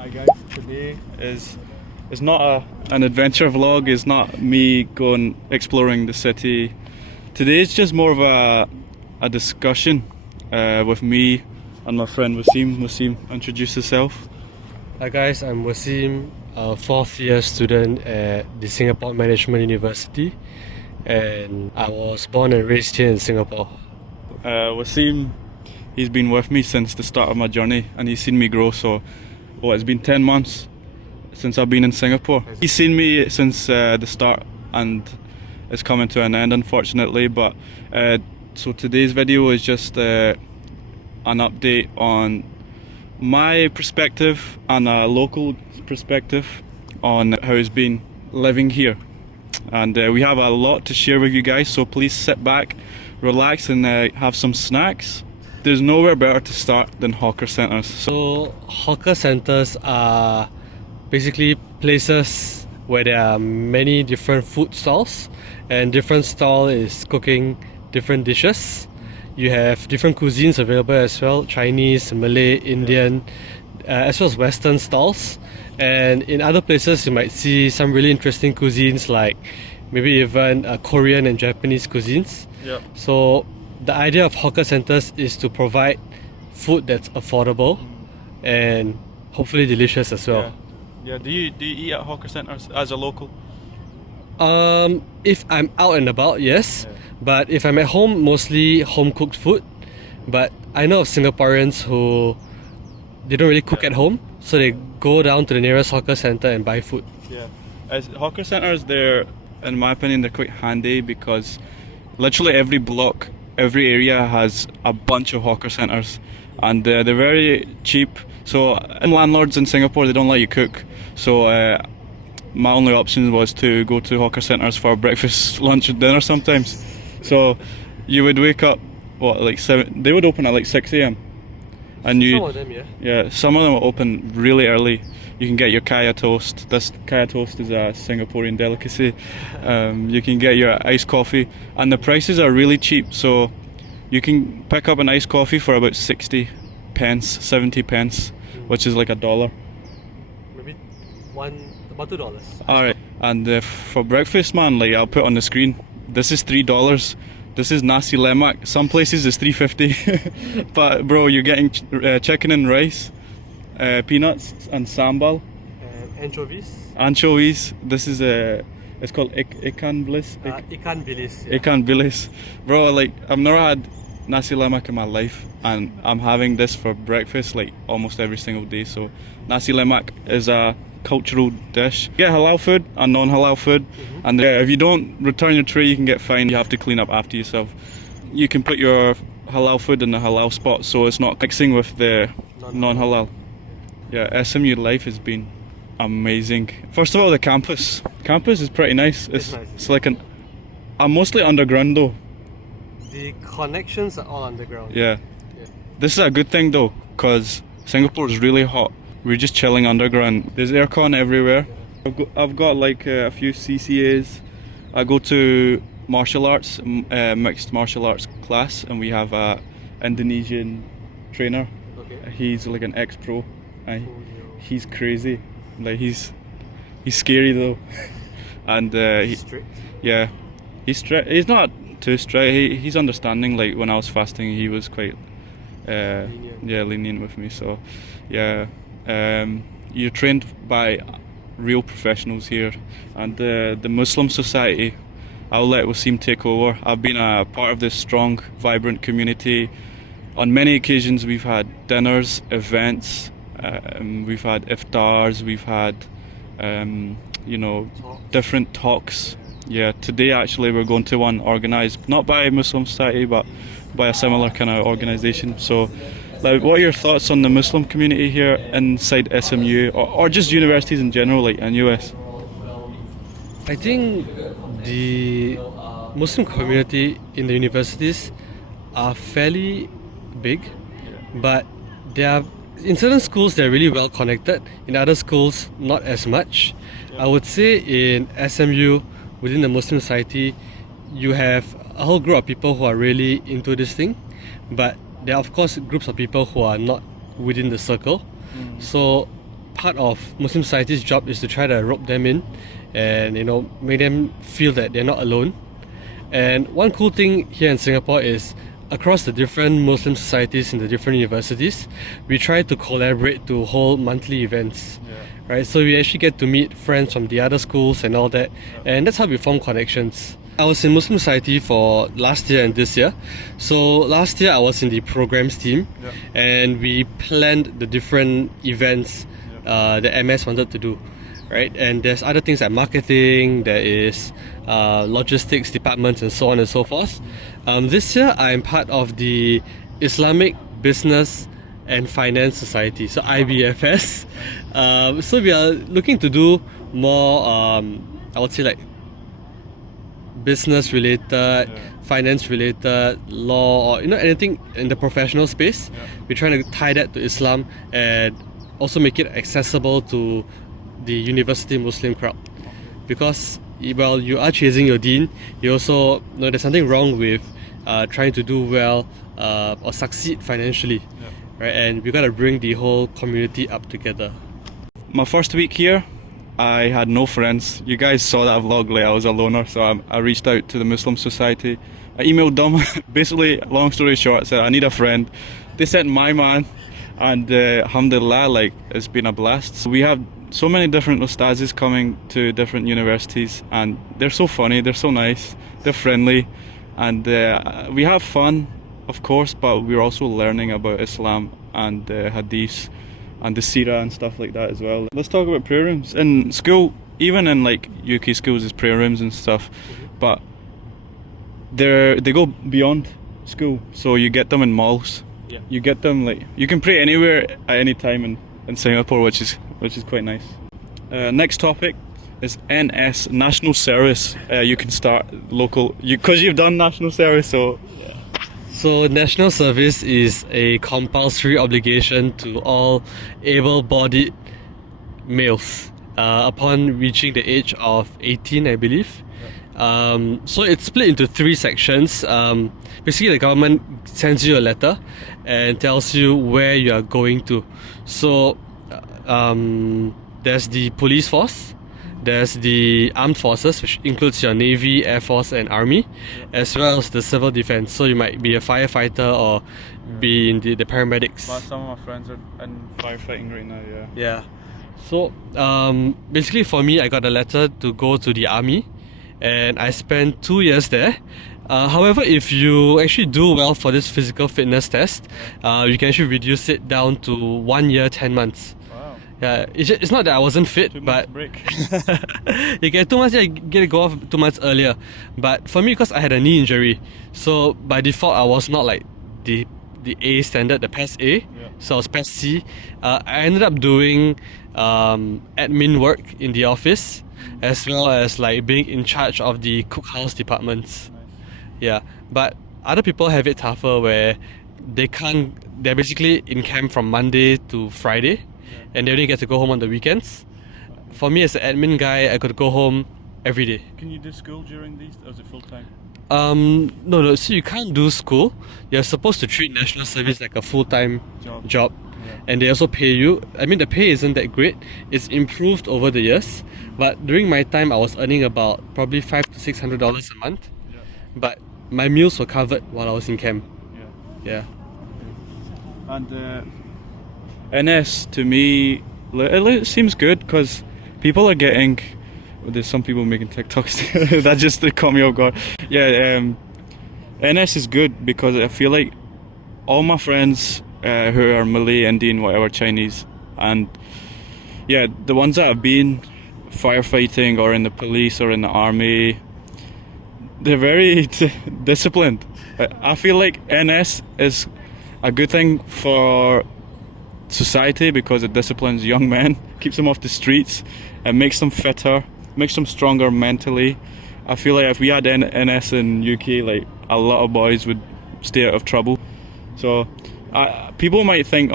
Hi guys, today is not an adventure vlog, it's not me going exploring the city. Today it's just more of a discussion with me and my friend Wasim. Wasim, introduce yourself. Hi guys, I'm Wasim, a 4th year student at the Singapore Management University, and I was born and raised here in Singapore. Wasim, he's been with me since the start of my journey and he's seen me grow. So it's been 10 months since I've been in Singapore. He's seen me since the start and it's coming to an end, unfortunately. But so today's video is just an update on my perspective and a local perspective on how it's been living here. And we have a lot to share with you guys, so please sit back, relax and have some snacks. There's nowhere better to start than hawker centres. So hawker centres are basically places where there are many different food stalls, and different stall is cooking different dishes. You have different cuisines available as well, Chinese, Malay, Indian, as well as Western stalls. And in other places you might see some really interesting cuisines, like maybe even Korean and Japanese cuisines. Yep. So the idea of hawker centres is to provide food that's affordable and hopefully delicious as well. Yeah. Do you eat at hawker centres as a local? If I'm out and about, yes. Yeah. But if I'm at home, mostly home cooked food. But I know of Singaporeans who they don't really cook at home, so they go down to the nearest hawker centre and buy food. Yeah. As hawker centres, they're, in my opinion, they're quite handy because literally every block, every area has a bunch of hawker centres, and they're very cheap. So and landlords in Singapore, they don't let you cook. So my only option was to go to hawker centres for breakfast, lunch and dinner sometimes. So you would wake up, like 7, they would open at like 6 a.m. And Some of them, yeah. Yeah, some of them will open really early. You can get your kaya toast. This kaya toast is a Singaporean delicacy. You can get your iced coffee, and the prices are really cheap. So you can pick up an iced coffee for about 60 pence, 70 pence, which is like $1. Maybe about $2. Alright, and for breakfast, man, like I'll put on the screen, this is $3. This is nasi lemak. Some places it's $3.50. But bro, you're getting chicken and rice, peanuts and sambal, anchovies. This is it's called ikan bilis. Ikan bilis. Yeah. Ikan bilis. Bro, like I've never had nasi lemak in my life, and I'm having this for breakfast like almost every single day. So nasi lemak is a cultural dish. You get halal food and non-halal food, and if you don't return your tray you can get fined. You have to clean up after yourself. You can put your halal food in the halal spot so it's not mixing with the non-halal. Yeah, SMU life has been amazing. First of all, the campus is pretty nice. It's like I'm mostly underground though. The connections are all underground. Yeah. This is a good thing though, because Singapore is really hot. We're just chilling underground. There's aircon everywhere. I've got like a few CCAs. I go to martial arts, mixed martial arts class, and we have a Indonesian trainer. Okay. He's like an ex-pro. He's crazy. Like he's scary though. And he's strict. Yeah, he's strict. He's not too strict. He's understanding. Like when I was fasting, he was quite lenient with me. So yeah. You're trained by real professionals here, and the Muslim society, I'll let Wasim take over. I've been a part of this strong, vibrant community. On many occasions we've had dinners, events, we've had iftars, we've had different talks. Yeah, today actually we're going to one organised not by a Muslim society but by a similar kind of organisation. So like, what are your thoughts on the Muslim community here inside SMU, or just universities in general, like in US? I think the Muslim community in the universities are fairly big, but in certain schools they're really well connected. In other schools, not as much. I would say in SMU, within the Muslim society, you have a whole group of people who are really into this thing, but there are of course groups of people who are not within the circle. So part of Muslim society's job is to try to rope them in and make them feel that they're not alone. And one cool thing here in Singapore is across the different Muslim societies in the different universities, we try to collaborate to hold monthly events. Right, so we actually get to meet friends from the other schools and all that, and that's how we form connections. I was in Muslim Society for last year and this year. So last year I was in the programs team, and we planned the different events that MS wanted to do. Right, and there's other things like marketing, there is logistics departments and so on and so forth. This year I'm part of the Islamic Business and Finance Society, so IBFS. So we are looking to do more, I would say, like business related, finance related, law, or anything in the professional space. We're trying to tie that to Islam and also make it accessible to the university Muslim crowd, because while you are chasing your deen, you also know there's something wrong with trying to do well or succeed financially. Right, and we gotta bring the whole community up together. My first week here, I had no friends. You guys saw that vlog, like I was a loner, so I reached out to the Muslim Society. I emailed them, basically, long story short, said I need a friend. They sent my man, and alhamdulillah, like it's been a blast. So we have so many different ustazis coming to different universities, and they're so funny, they're so nice, they're friendly, and we have fun, of course, but we're also learning about Islam and hadith and the seerah and stuff like that as well. Let's talk about prayer rooms. In school, even in like UK schools, there's prayer rooms and stuff, but they go beyond school. So you get them in malls. You get them like you can pray anywhere at any time in Singapore, which is quite nice. Next topic is NS, National Service. You can start local, because you've done National Service, So National Service is a compulsory obligation to all able-bodied males upon reaching the age of 18, I believe. So it's split into 3 sections. Basically, the government sends you a letter and tells you where you are going to. So there's the police force, there's the armed forces, which includes your Navy, Air Force and Army, as well as the civil defense. So you might be a firefighter or be in the paramedics. But some of my friends are in firefighting right now, Yeah. So basically for me, I got a letter to go to the army, and I spent 2 years there. However, if you actually do well for this physical fitness test, you can actually reduce it down to 1 year, 10 months. Wow. Yeah, it's not that I wasn't fit, 2 but months break. you get 2 months, you get to go off 2 months earlier. But for me, because I had a knee injury, so by default I was not like the A standard, the PES A, so I was PES C. I ended up doing admin work in the office, as well as like being in charge of the cookhouse departments. Yeah, but other people have it tougher, where they're basically in camp from Monday to Friday, and they only get to go home on the weekends. For me as an admin guy, I could go home every day. Can you do school during these, or is it full time? No, so you can't do school. You're supposed to treat National Service like a full-time job. And they also pay you. I mean, the pay isn't that great. It's improved over the years, but during my time I was earning about probably $500 to $600 a month. But my meals were covered while I was in camp. Yeah. And NS, to me, it seems good, because people are getting, there's some people making TikToks that just caught me off guard. NS is good because I feel like all my friends who are Malay, Indian, whatever, Chinese, and the ones that have been firefighting or in the police or in the army, they're very disciplined. I feel like NS is a good thing for society because it disciplines young men, keeps them off the streets, and makes them fitter, makes them stronger mentally. I feel like if we had NS in UK, like a lot of boys would stay out of trouble. So people might think,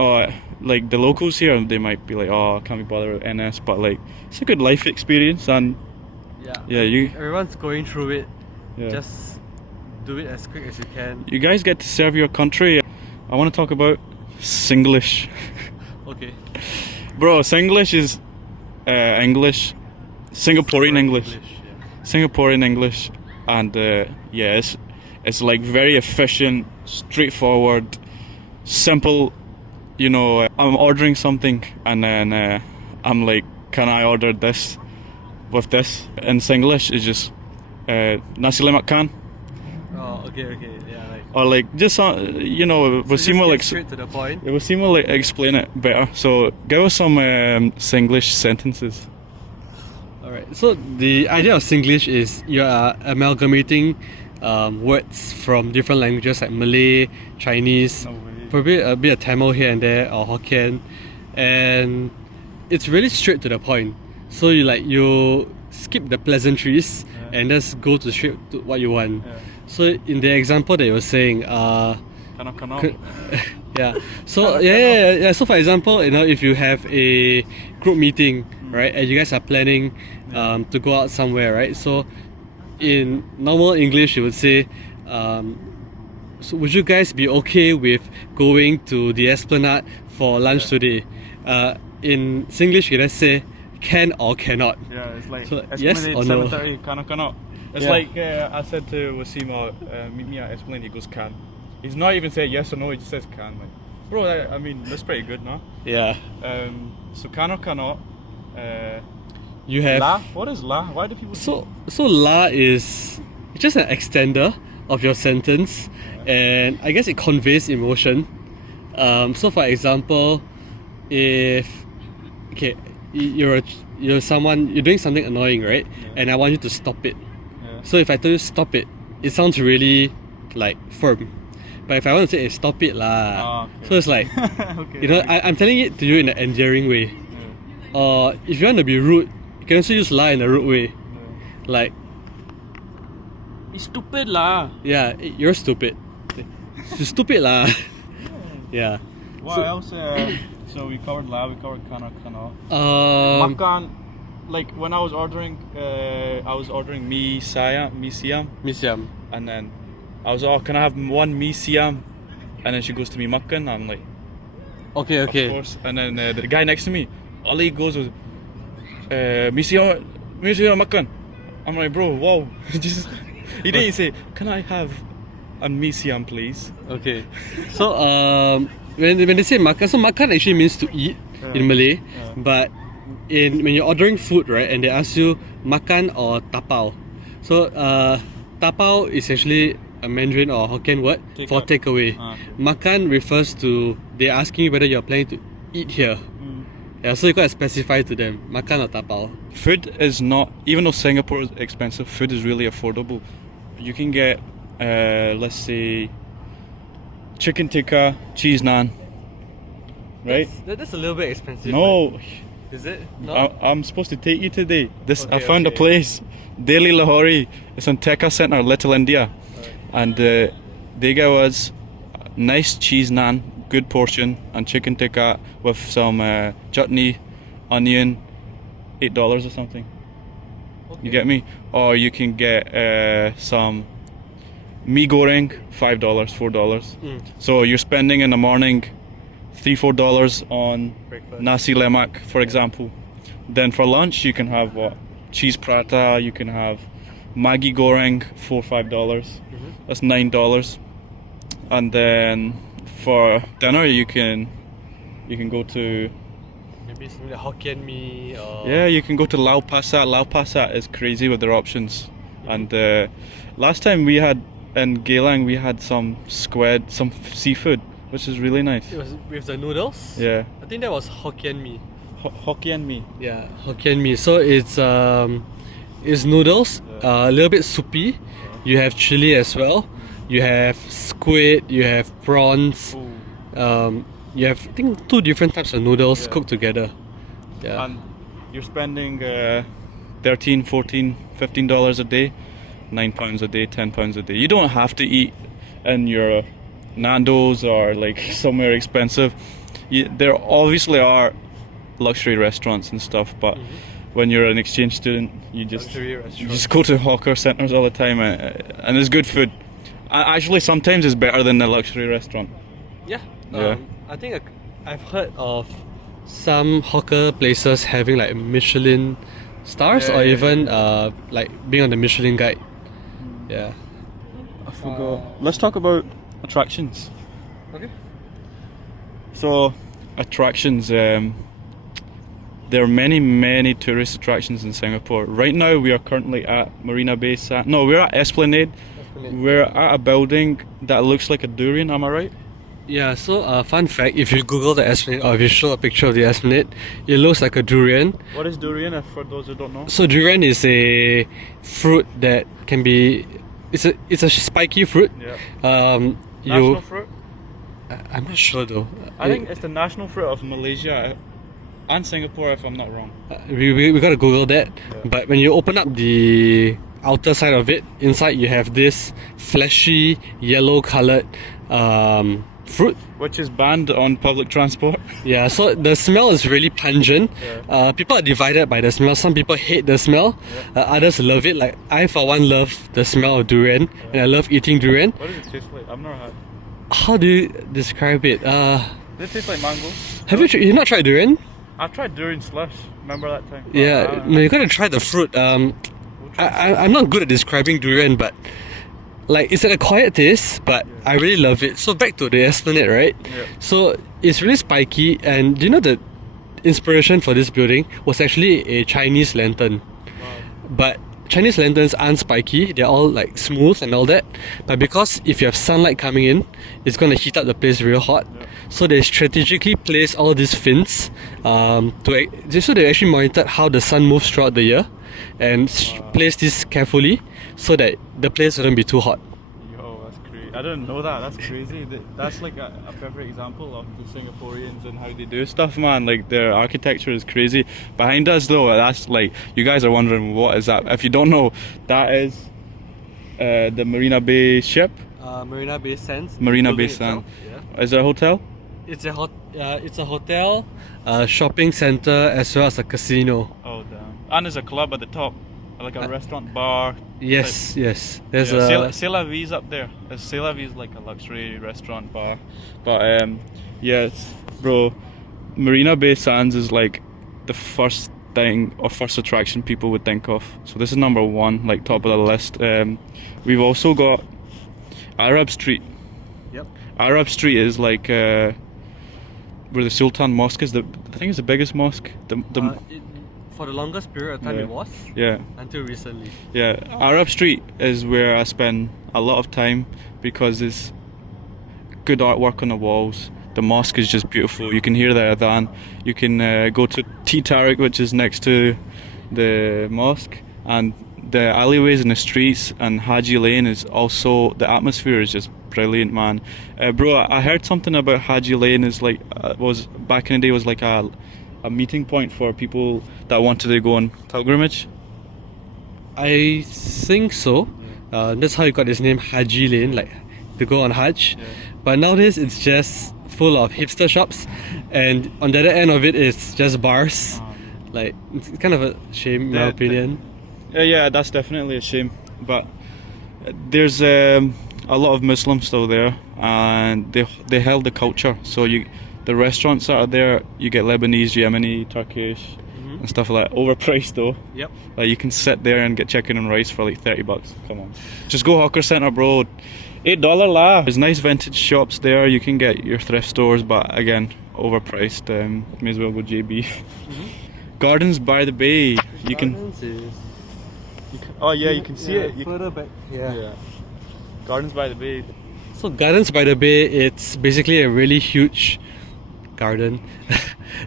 like the locals here, they might be like, I can't be bothered with NS, but like it's a good life experience, and everyone's going through it. Yeah. Just do it as quick as you can. You guys get to serve your country. I want to talk about Singlish. Okay. Bro, Singlish is English, Singaporean English. Singaporean English, and yeah, it's like very efficient, straightforward, simple. You know, I'm ordering something, and then I'm like, can I order this with this? In Singlish, it's just nasi lemak kan, Oh, okay, yeah, like. or like just you know, Wasima like straight to the point. Wasima like explain it better. So give us some Singlish sentences. Alright, so the idea of Singlish is you are amalgamating words from different languages like Malay, Chinese, No way. probably a bit of Tamil here and there, or Hokkien, and it's really straight to the point. So you skip the pleasantries and just go to straight to what you want. Yeah. So in the example that you were saying, Kana. yeah. So yeah. So for example, you know, if you have a group meeting, right, and you guys are planning to go out somewhere, right? So in normal English, you would say, so would you guys be okay with going to the Esplanade for lunch today? In Singlish, you just say can or cannot. Yeah, it's like So, yes or no? 7:30, kana. It's Yeah. like I said to Wasima, meet me at Esplanade. He goes can. He's not even saying yes or no. He just says can. Like, bro, I mean that's pretty good, no? Yeah. So can or cannot. You have La. What is la? Why do people? So la is just an extender of your sentence, and I guess it conveys emotion. So for example, if you're someone, you're doing something annoying, right? And I want you to stop it. Yeah. So if I tell you stop it, it sounds really like firm. But if I want to say hey, stop it lah, Okay. so it's like Okay. you know, I'm telling it to you in an endearing way. Or if you want to be rude, you can also use la in a rude way. Like, It's stupid lah. yeah, you're stupid. You're stupid lah. Yeah. What else? So we covered la. We covered kana. Um, Makan. Like when I was ordering mee siam, Misiam. and then I was can I have one mee siam, and then she goes to me makan. I'm like, Okay. of course. And then the guy next to me, all he goes was mee siam makan. I'm like, bro, wow. Just he didn't say, can I have a mee siam, please? Okay. So when they say makan, so makan actually means to eat in Malay, but when you're ordering food, right, and they ask you makan or tapao. So tapao is actually a Mandarin or Hokkien word for takeaway. Makan refers to they're asking you whether you're planning to eat here. Yeah, so you gotta specify to them makan or tapao. Food is not, even though Singapore is expensive, food is really affordable. You can get, let's say, chicken tikka, cheese naan, right? That's a little bit expensive. No, Is it? No. I'm supposed to take you today. I Okay, found a okay. place, Delhi Lahori. It's in Tekka Centre, Little India, and they give us nice cheese naan, good portion, and chicken tikka with some chutney, onion, $8 or something. You get me? Or you can get some mee goreng, $5, $4. So you're spending in the morning $3-4 on Breakfast. nasi lemak, for example. Then for lunch you can have what? Cheese prata. You can have Maggi goreng, $4-5. That's $9. And then for dinner you can go to Maybe something like Hokkien mee or yeah, you can go to Lau Pa Sat. Lau Pa Sat is crazy with their options. And last time we had in Geylang we had some squid, some seafood, which is really nice. It was with the noodles. Yeah. I think that was Hokkien mee. Hokkien mee. Yeah, Hokkien mee. So it's noodles, a little bit soupy. You have chili as well. You have squid. You have prawns. You have, I think, 2 different types of noodles cooked together. Yeah. And you're spending $13, $14, $15 a day, £9 a day, £10 a day. You don't have to eat in your Nando's or like somewhere expensive. There obviously are luxury restaurants and stuff, but when you're an exchange student, you just go to hawker centers all the time, and it's good food. Actually, sometimes it's better than the luxury restaurant. Yeah. Yeah. I think I've heard of some hawker places having like Michelin stars, or even like being on the Michelin guide. Yeah. I forgot. Let's talk about attractions. Okay. So, attractions. There are many tourist attractions in Singapore. Right now, we are currently at Marina Bay Sands. No, we're at Esplanade. We're at a building that looks like a durian. Am I right? Yeah, so fun fact, if you Google the Esplanade or if you show a picture of the Esplanade, it looks like a durian. What is durian? For those who don't know. So durian is a fruit that can be, it's a spiky fruit. Yeah. National fruit. I'm not sure though. I think it's the national fruit of Malaysia and Singapore, if I'm not wrong. We gotta Google that. Yeah. But when you open up the outer side of it, inside you have this fleshy yellow colored fruit, Which is banned on public transport. Yeah, so the smell is really pungent. Yeah. People are divided by the smell. Some people hate the smell, others love it. Like I for one love the smell of durian, and I love eating durian. What does it taste like? I've never had. How do you describe it? Does it taste like mango? Have you not tried durian? I've tried durian slush. Remember that time? Yeah, no, you gotta try the fruit. I'm not good at describing durian, but like it's an acquired taste, but I really love it. So back to the Esplanade, right? Yeah. So it's really spiky, and do you know the inspiration for this building was actually a Chinese lantern. Wow. But Chinese lanterns aren't spiky, they're all like smooth and all that. But because if you have sunlight coming in, it's gonna heat up the place real hot. Yeah. So they strategically place all these fins so they actually monitored how the sun moves throughout the year and place this carefully so that the place wouldn't be too hot. Yo, that's crazy. I didn't know that. That's crazy. That's like a perfect example of the Singaporeans and how they do stuff, man. Like their architecture is crazy. Behind us though, that's like, you guys are wondering what is that. If you don't know, that is the Marina Bay ship. Marina Bay Sands. Marina Bay Sands. Yeah. Is it a hotel? It's a hotel, shopping center, as well as a casino. Oh damn. And there's a club at the top, like a restaurant bar. Yes, type. yes. There's C'est La Vie's up there. C'est La Vie's like a luxury restaurant bar. But yes, bro, Marina Bay Sands is like the first thing or first attraction people would think of. So this is number one, like top of the list. We've also got Arab Street. Yep. Arab Street is like where the Sultan Mosque is. I think it's the biggest mosque. For the longest period of time, it was. Yeah. Until recently. Yeah. Arab Street is where I spend a lot of time because there's good artwork on the walls. The mosque is just beautiful. You can hear the adhan. You can go to T Tariq, which is next to the mosque, and the alleyways in the streets, and Haji Lane is also, the atmosphere is just brilliant, man. Bro, I heard something about Haji Lane is like was back in the day was like a meeting point for people that wanted to go on pilgrimage. I think so. That's how you got this name, Haji Lane, like to go on Hajj. Yeah. But nowadays it's just full of hipster shops, and on the other end of it is just bars. Like it's kind of a shame, in my opinion. Yeah, that's definitely a shame. But there's a lot of Muslims still there, and they held the culture. So the restaurants that are there, you get Lebanese, Yemeni, Turkish, and stuff like that. Overpriced though. Yep. Like you can sit there and get chicken and rice for like $30. Come on, just go hawker center, bro. $8 la. There's nice vintage shops there. You can get your thrift stores, but again, overpriced. May as well go JB. Gardens by the Bay. You can. Oh yeah, you can see it. Further back. Yeah. Gardens by the Bay. So Gardens by the Bay, it's basically a really huge garden.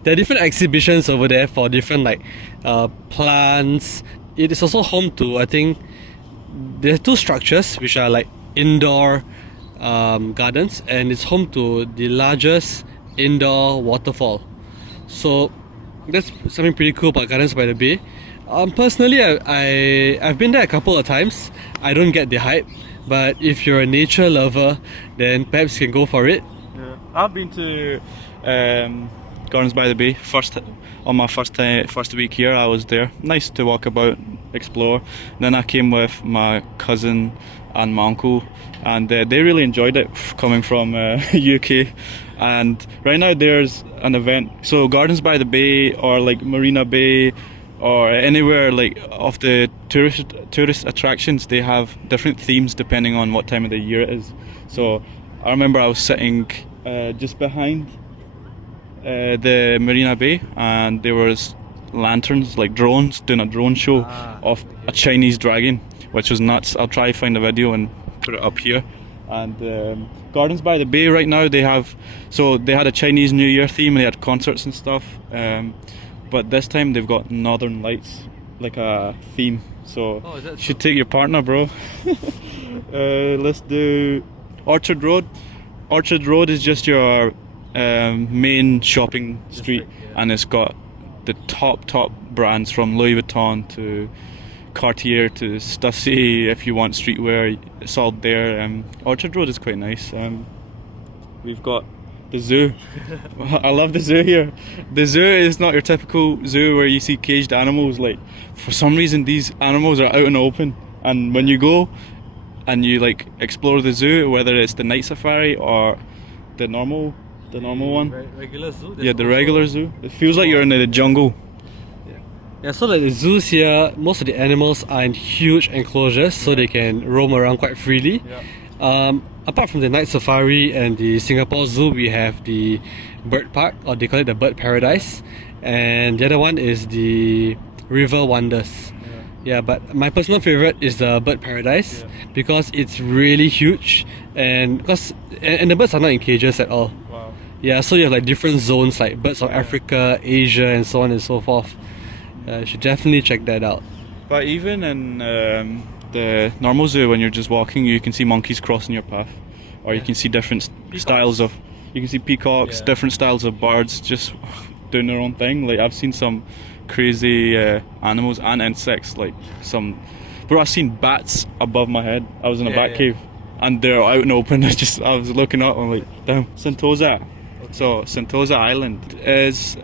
There are different exhibitions over there for different like plants. It is also home to, I think, there are two structures which are like indoor gardens, and it's home to the largest indoor waterfall. So that's something pretty cool about Gardens by the Bay. Personally, I've been there a couple of times. I don't get the hype, but if you're a nature lover, then perhaps you can go for it. Yeah, I've been to Gardens by the Bay on my first week here. I was there. Nice to walk about, explore. And then I came with my cousin and my uncle, and they really enjoyed it coming from UK. And right now there's an event. So Gardens by the Bay or like Marina Bay or anywhere like of the tourist attractions, they have different themes depending on what time of the year it is. So I remember I was sitting just behind the Marina Bay, and there was lanterns, like drones, doing a drone show of a Chinese dragon, which was nuts. I'll try to find a video and put it up here. And Gardens by the Bay right now, they had a Chinese New Year theme, and they had concerts and stuff, but this time they've got Northern Lights, like a theme. So you should take your partner, bro. Let's do Orchard Road. Orchard Road is just your main shopping street, and it's got the top brands from Louis Vuitton to Cartier to Stussy. If you want streetwear, it's all there. Orchard Road is quite nice. We've got the zoo. I love the zoo here. The zoo is not your typical zoo where you see caged animals. Like, for some reason these animals are out in the open, and when you go and you like explore the zoo, whether it's the night safari or the normal one, regular zoo. Yeah, the regular zoo. It feels like you're in the jungle. Yeah, so like the zoos here, most of the animals are in huge enclosures, so they can roam around quite freely. Apart from the night safari and the Singapore Zoo, we have the bird park, or they call it the bird paradise, and the other one is the river wonders. Yeah, but my personal favorite is the bird paradise because it's really huge, and the birds are not in cages at all. Wow. Yeah, so you have like different zones like birds of Africa, Asia, and so on and so forth. You should definitely check that out. But even in the normal zoo, when you're just walking, you can see monkeys crossing your path, or you can see different styles of. You can see peacocks, different styles of birds just doing their own thing. Like, I've seen some crazy animals and insects. Like bro, I've seen bats above my head. I was in a bat cave, and they're out in the open. I was looking up. I'm like, damn. Sentosa. Okay. So Sentosa Island is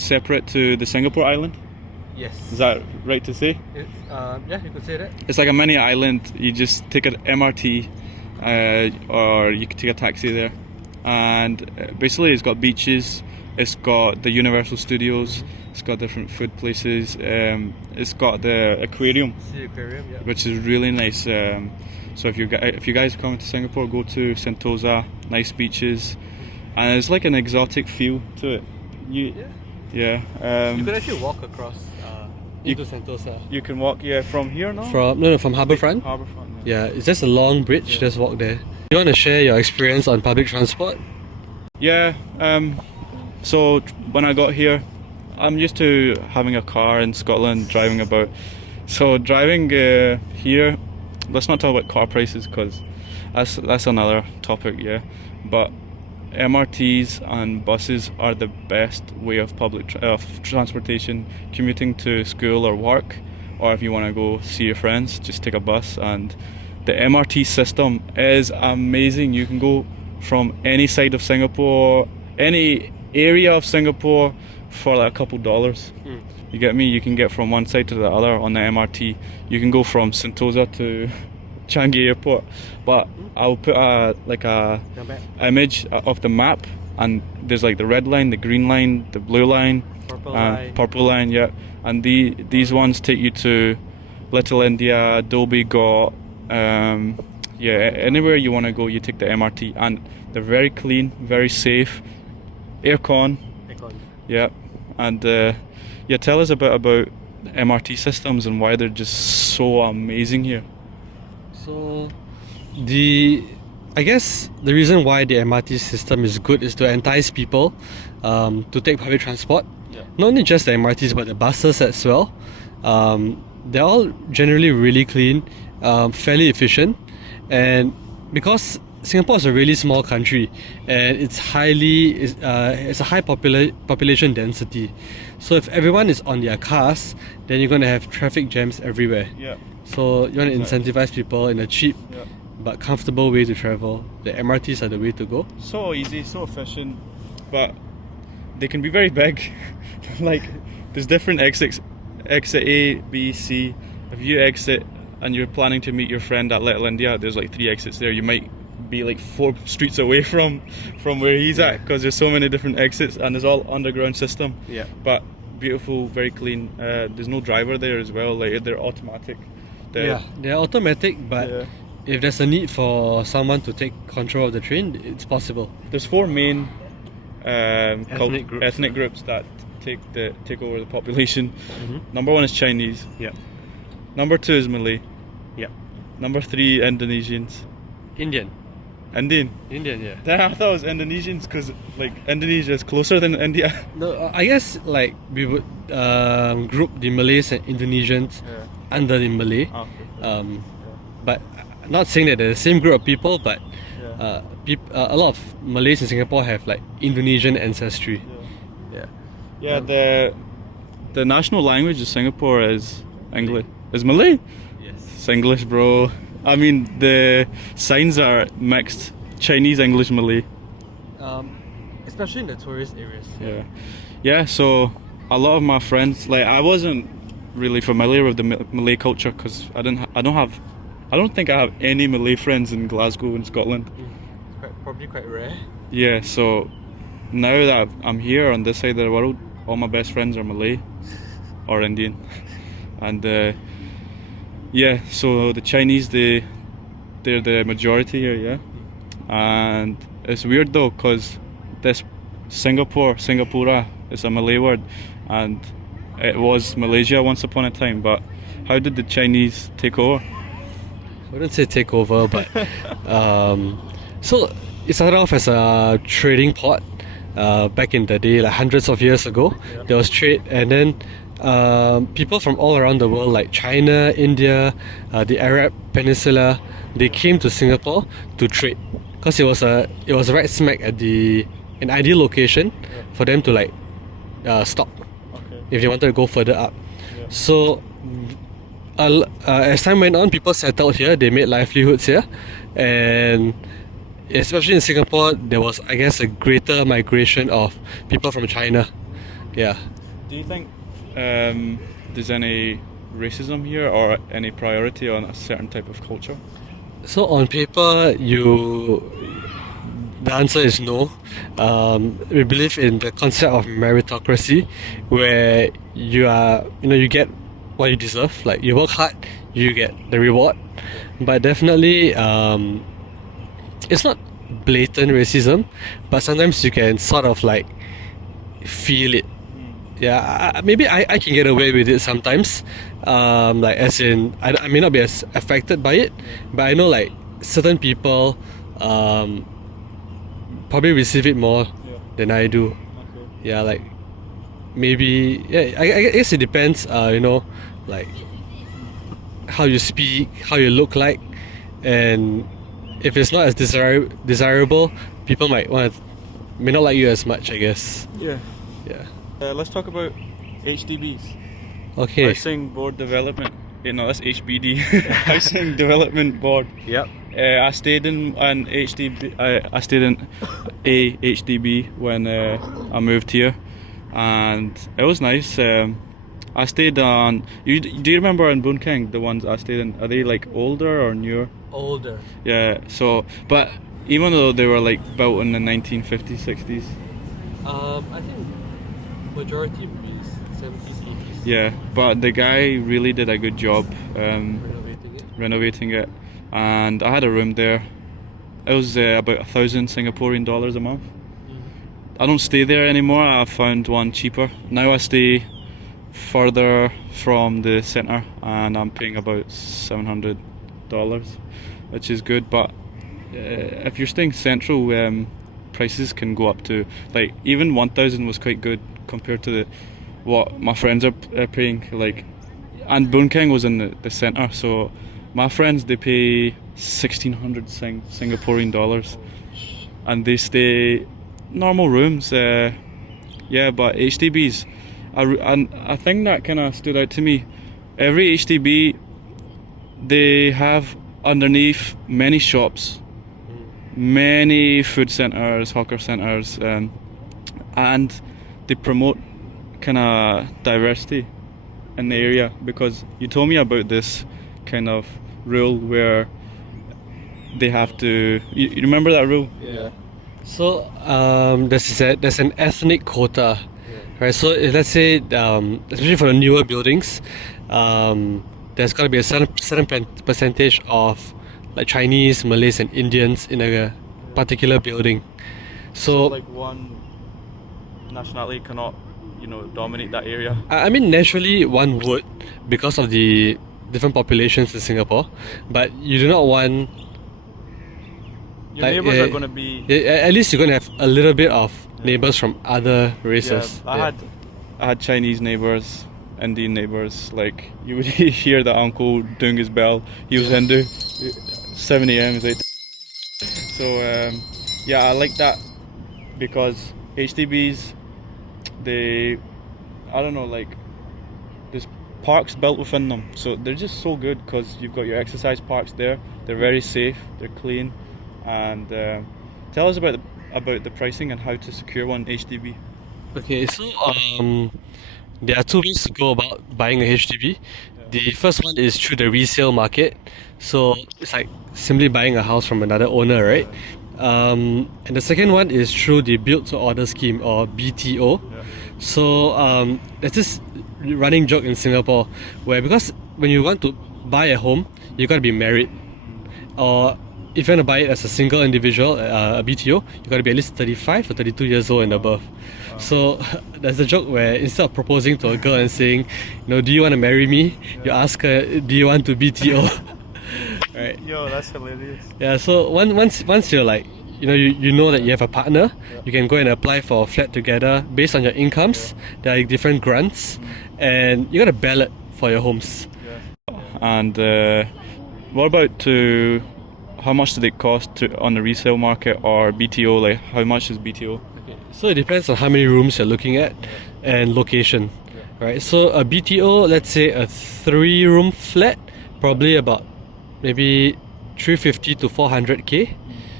separate to the Singapore Island. Yes. Is that right to say? Yeah, you could say that. It's like a mini island. You just take an MRT, or you could take a taxi there, and basically it's got beaches, it's got the Universal Studios, it's got different food places, it's got the aquarium, which is really nice. So if you guys are coming to Singapore, go to Sentosa. Nice beaches, and it's like an exotic feel to it. You could actually walk across into Sentosa. You can walk, from here, no? From Harbourfront. Harbourfront. Yeah, it's just a long bridge. Just walk there. You want to share your experience on public transport? Yeah. So when I got here, I'm used to having a car in Scotland, driving about. So driving here, let's not talk about car prices because that's another topic. Yeah, but MRTs and buses are the best way of public transportation. Commuting to school or work, or if you want to go see your friends, just take a bus. And the MRT system is amazing. You can go from any side of Singapore, any area of Singapore, for like a couple dollars. You get me? You can get from one side to the other on the MRT. You can go from Sentosa to Changi Airport, but I'll put a image of the map, and there's like the red line, the green line, the blue line, purple line, yeah. And these ones take you to Little India, Dhoby Ghat, anywhere you want to go, you take the MRT, and they're very clean, very safe, aircon. Yeah, and tell us a bit about MRT systems and why they're just so amazing here. So, I guess the reason why the MRT system is good is to entice people to take public transport. Not only just the MRTs, but the buses as well. They're all generally really clean, fairly efficient, and because Singapore is a really small country and it's a high population density. So if everyone is on their cars, then you're going to have traffic jams everywhere. So you want to incentivize people in a cheap but comfortable way to travel. The MRTs are the way to go. So easy, so efficient, but they can be very big. Like, there's different exits, exit A, B, C. If you exit and you're planning to meet your friend at Little India, there's like 3 exits there. You might be like 4 streets away from where he's at, because there's so many different exits and it's all underground system. Yeah. But beautiful, very clean. There's no driver there as well. Like they're automatic. They're automatic, but if there's a need for someone to take control of the train, it's possible. There's 4 main Ethnic groups that take over the population. Mm-hmm. Number 1 is Chinese. Yeah. Number 2 is Malay. Yeah. Number 3, Indonesians. Indian, yeah. Damn, I thought it was Indonesians, because like Indonesia is closer than India. No, I guess like we would group the Malays and Indonesians under the Malay. But not saying that they're the same group of people, but a lot of Malays in Singapore have like Indonesian ancestry. Yeah, the national language of Singapore is English. Is Malay? Yes. Singlish, bro. I mean, the signs are mixed Chinese, English, Malay. Especially in the tourist areas. Yeah. So a lot of my friends, like I wasn't really familiar with the Malay culture, because I don't think I have any Malay friends in Glasgow in Scotland. Probably quite rare. Yeah. So now that I'm here on this side of the world, all my best friends are Malay or Indian, and so the Chinese, they're the majority here, yeah. And it's weird though, because this Singapura is a Malay word, and it was Malaysia once upon a time. But how did the Chinese take over? I wouldn't say take over, but so it started off as a trading port back in the day, like hundreds of years ago. There was trade, and then people from all around the world, like China, India, the Arab Peninsula, they came to Singapore to trade, because it was right smack at an ideal location for them to like stop if they wanted to go further up. So as time went on, people settled here, they made livelihoods here, and especially in Singapore, there was, I guess, a greater migration of people from China. Yeah. Do you think there's any racism here, or any priority on a certain type of culture? So on paper, the answer is no. We believe in the concept of meritocracy, where you get what you deserve. Like you work hard, you get the reward. But definitely, it's not blatant racism, but sometimes you can sort of like feel it. Yeah, maybe I can get away with it sometimes. Like as in, I may not be as affected by it, but I know like certain people probably receive it more than I do. Yeah, like maybe I guess it depends. Like how you speak, how you look like, and if it's not as desirable, people may not like you as much, I guess. Yeah. Let's talk about HDBs. Okay. Housing Board Development. No, that's HBD. Housing Development Board. Yep. I stayed in an HDB. I stayed in a HDB when I moved here, and it was nice. I stayed on. Do you remember in Boon Keng, the ones I stayed in? Are they like older or newer? Older. Yeah. So, but even though they were like built in the 1950s, 60s. I think majority would be 70s, 80s. Yeah, but the guy really did a good job renovating it, and I had a room there. It was about 1,000 Singaporean dollars a month. I don't stay there anymore. I found one cheaper. Now I stay further from the centre, and I'm paying about $700, which is good. But if you're staying central, prices can go up to like even 1,000 was quite good compared to what my friends are paying. Like, and Boon Keng was in the centre, so my friends, they pay 1,600 Singaporean dollars, and they stay normal rooms. But HDBs, a thing that kind of stood out to me, every HDB, they have underneath many shops, many food centres, hawker centres, and they promote kind of diversity in the area, because you told me about this kind of rule where they have to. You remember that rule? Yeah. So there's an ethnic quota, right? So if, let's say, especially for the newer buildings, there's got to be a certain percentage of like Chinese, Malays, and Indians in a particular building. So like one nationality cannot, dominate that area. I mean, naturally one would because of the different populations in Singapore, but you do not want. Your neighbors are going to be. At least you're going to have a little bit of neighbors from other races. I had Chinese neighbors, Indian neighbors. Like you would hear the uncle doing his bell. He was Hindu. 7 a.m. is like. So I like that because HDBs, I don't know, like there's parks built within them, so they're just so good because you've got your exercise parks there. They're very safe. They're clean. And tell us about the pricing and how to secure one HDB. Okay, so there are two ways to go about buying a HDB. The first one is through the resale market. So it's like simply buying a house from another owner, right? And the second one is through the build to order scheme, or BTO. So there's this running joke in Singapore where, because when you want to buy a home, you got to be married, or if you want to buy it as a single individual, a BTO, you got to be at least 35 or 32 years old and above. So there's a joke where instead of proposing to a girl and saying, do you want to marry me? You ask her, do you want to BTO? Right. Yo, that's hilarious. Yeah. So once you're like, you know that you have a partner, you can go and apply for a flat together based on your incomes. There are different grants, and you got a ballot for your homes. And what about how much do they cost on the resale market or BTO? Like, how much is BTO? Okay. So it depends on how many rooms you're looking at and location, right? So a BTO, let's say a 3-room flat, probably about maybe 350 to 400k.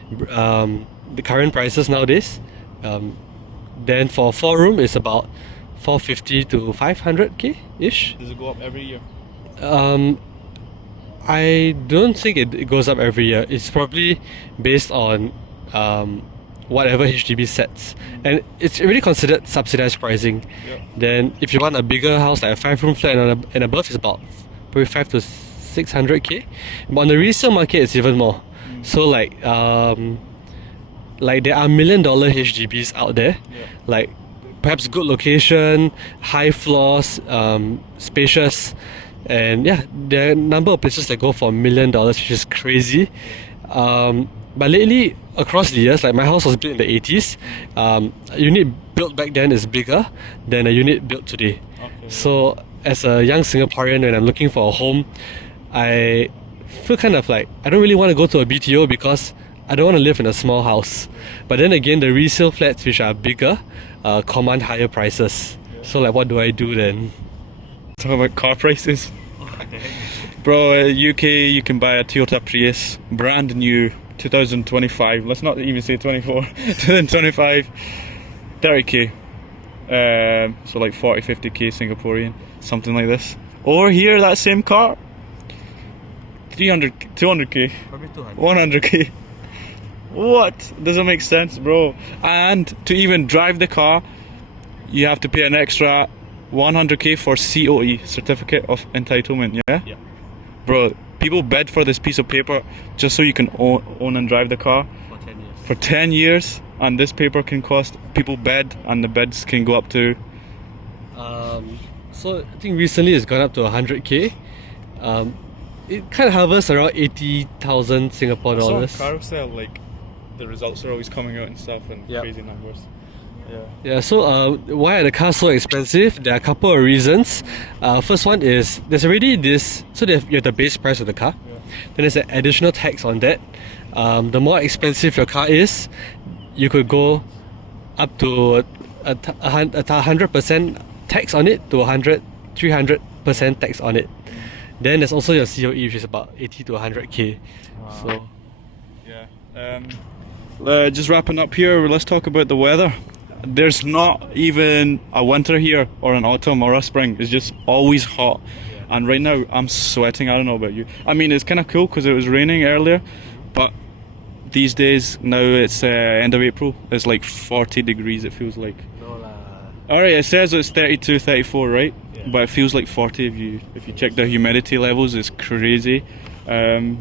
The current prices nowadays. Then for 4-room, it's about 450 to 500k ish. Does it go up every year? I don't think it goes up every year. It's probably based on whatever HDB sets, and it's really considered subsidized pricing. Then if you want a bigger house, like a 5-room flat and above, it's about probably 5 to 600k. But on the resale market, it's even more. So like there are $1 million HDBs out there, like perhaps good location, high floors, spacious. And there are a number of places that go for $1 million, which is crazy. But lately, across the years, like my house was built in the 80s, a unit built back then is bigger than a unit built today. Okay. So as a young Singaporean, when I'm looking for a home, I feel kind of like I don't really want to go to a BTO because I don't want to live in a small house. But then again, the resale flats, which are bigger, command higher prices. So like, what do I do then? Talk about car prices. Bro, UK, you can buy a Toyota Prius, brand new, 2025. Let's not even say 24. 2025, 30k. So like 40, 50k Singaporean, something like this. Or here, that same car, 200k. Probably 200. 100k. What? Doesn't make sense, bro. And to even drive the car, you have to pay an extra 100k for COE, Certificate of Entitlement, yeah? Bro, people bid for this piece of paper just so you can own and drive the car for 10 years. For 10 years, and this paper can cost, people bid, and the bids can go up to... So I think recently it's gone up to 100k. It kind of hovers around 80,000 Singapore dollars. So on Carousel, like, the results are always coming out and stuff, and crazy numbers. So why are the cars so expensive? There are a couple of reasons. First one is there's already this, so you have the base price of the car. Then there's an additional tax on that. The more expensive your car is, you could go up to a 100% tax on it to 300% tax on it. Then there's also your COE, which is about 80 to 100k. Wow. So just wrapping up here, let's talk about the weather. There's not even a winter here, or an autumn, or a spring. It's just always hot. And right now I'm sweating. I don't know about you. I mean, it's kind of cool because it was raining earlier, but these days now it's end of April. It's like 40 degrees. It feels like. No lah. All right, it says it's 32, 34, right? Yeah. But it feels like 40 if you check the humidity levels. It's crazy, and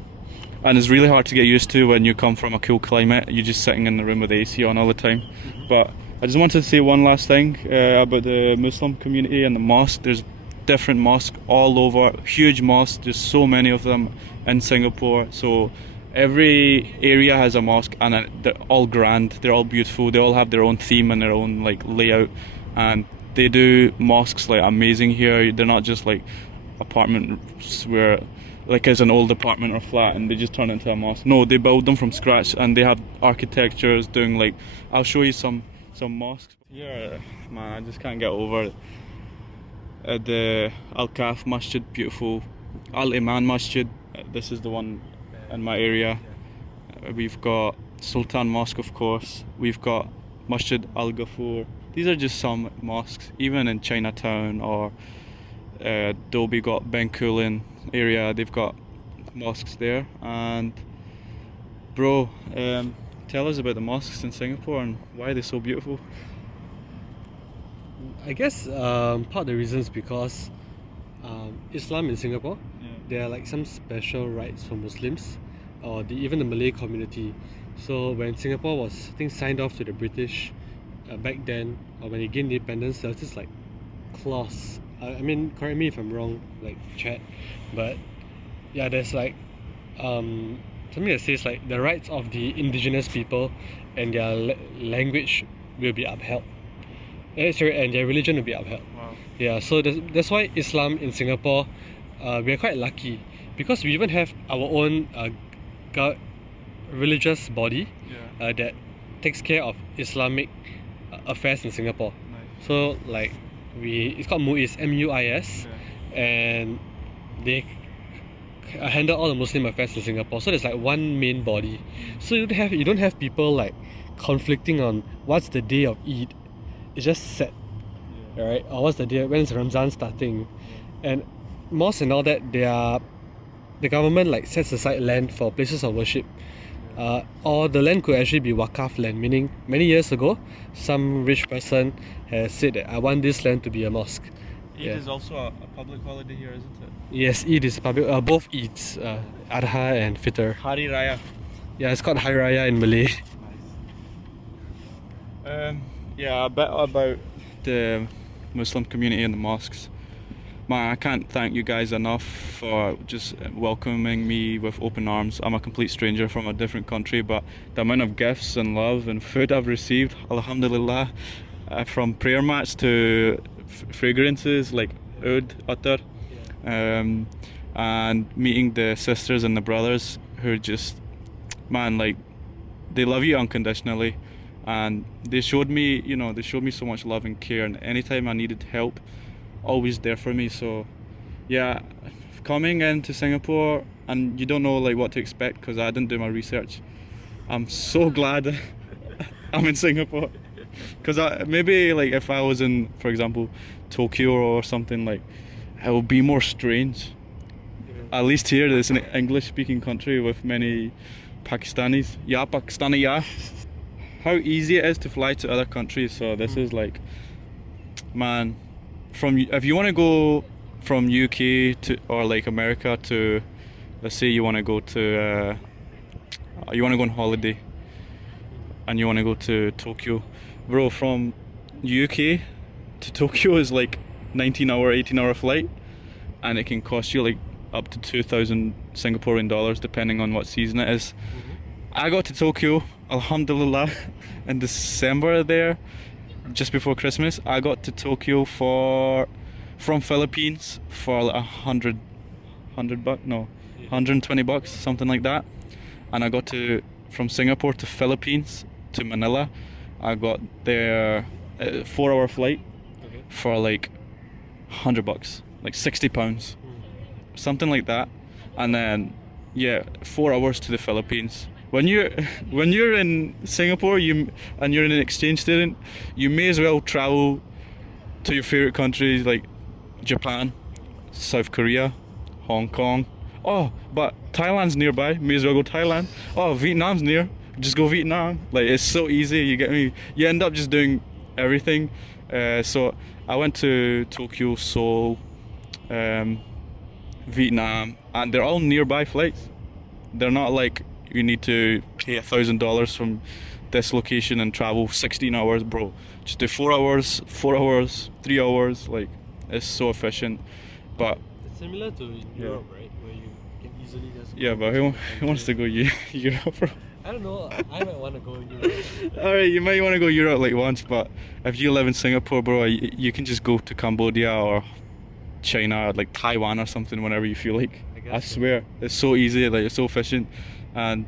it's really hard to get used to when you come from a cool climate. You're just sitting in the room with the AC on all the time. But I just wanted to say one last thing about the Muslim community and the mosque. There's different mosques all over, huge mosques. There's so many of them in Singapore. So every area has a mosque, and they're all grand. They're all beautiful. They all have their own theme and their own like layout, and they do mosques like amazing here. They're not just like apartments where like as an old apartment or flat and they just turn it into a mosque. No, they build them from scratch, and they have architectures doing like, I'll show you some mosques here. Man, I just can't get over it. The Al Kaf Masjid, beautiful. Al Iman Masjid, this is the one in my area. We've got Sultan Mosque, of course. We've got Masjid Al Ghafur. These are just some mosques. Even in Chinatown or Dhoby Ghat, Bencoolen area, they've got mosques there. And bro, tell us about the mosques in Singapore and why they're so beautiful. I guess part of the reason is because Islam in Singapore, there are like some special rights for Muslims or even the Malay community. So when Singapore was, I think, signed off to the British back then, or when they gained independence, there was this like clause. I mean, correct me if I'm wrong, like chat, but yeah, there's like something that says like the rights of the indigenous people and their language will be upheld. Sorry, and their religion will be upheld. Wow. Yeah, so that's why Islam in Singapore, we're quite lucky because we even have our own religious body that takes care of Islamic affairs in Singapore. Nice. So like it's called MUIS, MUIS, and they handle all the Muslim affairs in Singapore. So there's like one main body. So you don't have people like conflicting on what's the day of Eid. It's just set, right? Or what's the day? When's Ramzan starting? And mosques and all that, the government like sets aside land for places of worship. Or the land could actually be wakaf land, meaning many years ago, some rich person has said that I want this land to be a mosque. Eid is also a public holiday here, isn't it? Yes, Eid is public. Both Eids, Adha and Fitr. Hari Raya. Yeah, it's called Hari Raya in Malay. Nice. Yeah, a bit about the Muslim community and the mosques. Man, I can't thank you guys enough for just welcoming me with open arms. I'm a complete stranger from a different country, but the amount of gifts and love and food I've received, alhamdulillah, from prayer mats to fragrances like oud, attar, and meeting the sisters and the brothers who just, man, like, they love you unconditionally. And they showed me so much love and care, and anytime I needed help, always there for me. So yeah, coming into Singapore and you don't know like what to expect because I didn't do my research, I'm so glad I'm in Singapore, because maybe like if I was in, for example, Tokyo or something, like it would be more strange. At least here it's an English speaking country with many Pakistanis. Yeah, Pakistani, yeah. How easy it is to fly to other countries. So this is like, man, if you want to go from UK to, or like America to, let's say you want to go to you want to go on holiday and you want to go to Tokyo, bro, from UK to Tokyo is like 18-hour flight, and it can cost you like up to 2,000 Singaporean dollars depending on what season it is. I got to Tokyo, alhamdulillah, in December there, just before Christmas. I got to Tokyo from Philippines for like $120, something like that. And I got from Singapore to Philippines to Manila. I got there 4-hour flight for like $100, like £60, something like that. And then 4 hours to the Philippines. When you're in Singapore and you're an exchange student, you may as well travel to your favorite countries like Japan, South Korea, Hong Kong. Oh, but Thailand's nearby. May as well go Thailand. Oh, Vietnam's near. just go Vietnam. Like, it's so easy, you get me? You end up just doing everything. So I went to Tokyo, Seoul, Vietnam, and they're all nearby flights. They're not like you need to pay $1,000 from this location and travel 16 hours, bro. Just do 4 hours, 4 hours, 3 hours. Like, it's so efficient. But It's similar to Europe, right? Where you can easily just. yeah, but who wants to go Europe, bro? I don't know. I might want to go Europe. Alright, you might want to go Europe like once, but if you live in Singapore, bro, you can just go to Cambodia or China, or like Taiwan or something whenever you feel like. I swear, it's so easy, like, it's so efficient. And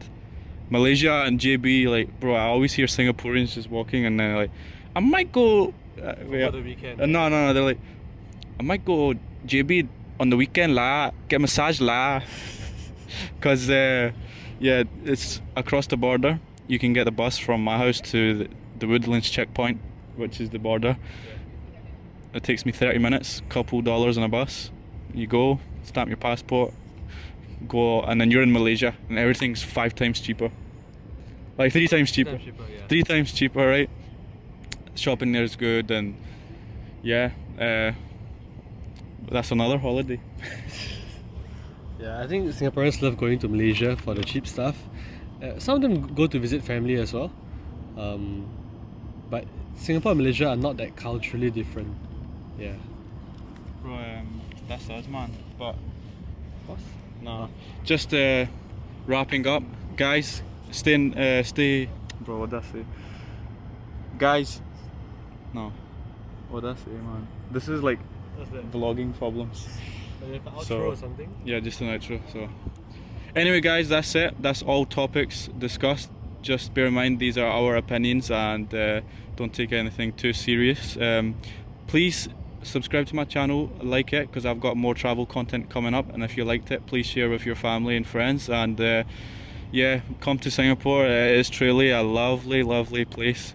Malaysia and JB, like, bro, I always hear Singaporeans just walking and then like, I might go For the weekend. no, they're like, I might go JB on the weekend lah, get massage lah. Cause yeah, it's across the border. You can get the bus from my house to the Woodlands checkpoint, which is the border. It takes me 30 minutes, couple dollars on a bus. You go, stamp your passport, go, and then you're in Malaysia, and everything's 5 times cheaper. Like 3 times cheaper. 3 times cheaper, yeah. 3 times cheaper, right? Shopping there is good, and yeah, that's another holiday. Yeah, I think Singaporeans love going to Malaysia for the cheap stuff. Some of them go to visit family as well. But Singapore and Malaysia are not that culturally different. Yeah. Bro, that's us, man. But What? no, just wrapping up, guys. Stay. Bro, what did I say? Guys, no. What did I say, man? This is like What's that? vlogging problems. An outro So- or something? Yeah, just an outro. So, anyway, guys, that's it. That's all topics discussed. Just bear in mind these are our opinions, and don't take anything too serious. Please subscribe to my channel, like it, because I've got more travel content coming up. And if you liked it, please share with your family and friends. And yeah, come to Singapore. It is truly a lovely, lovely place.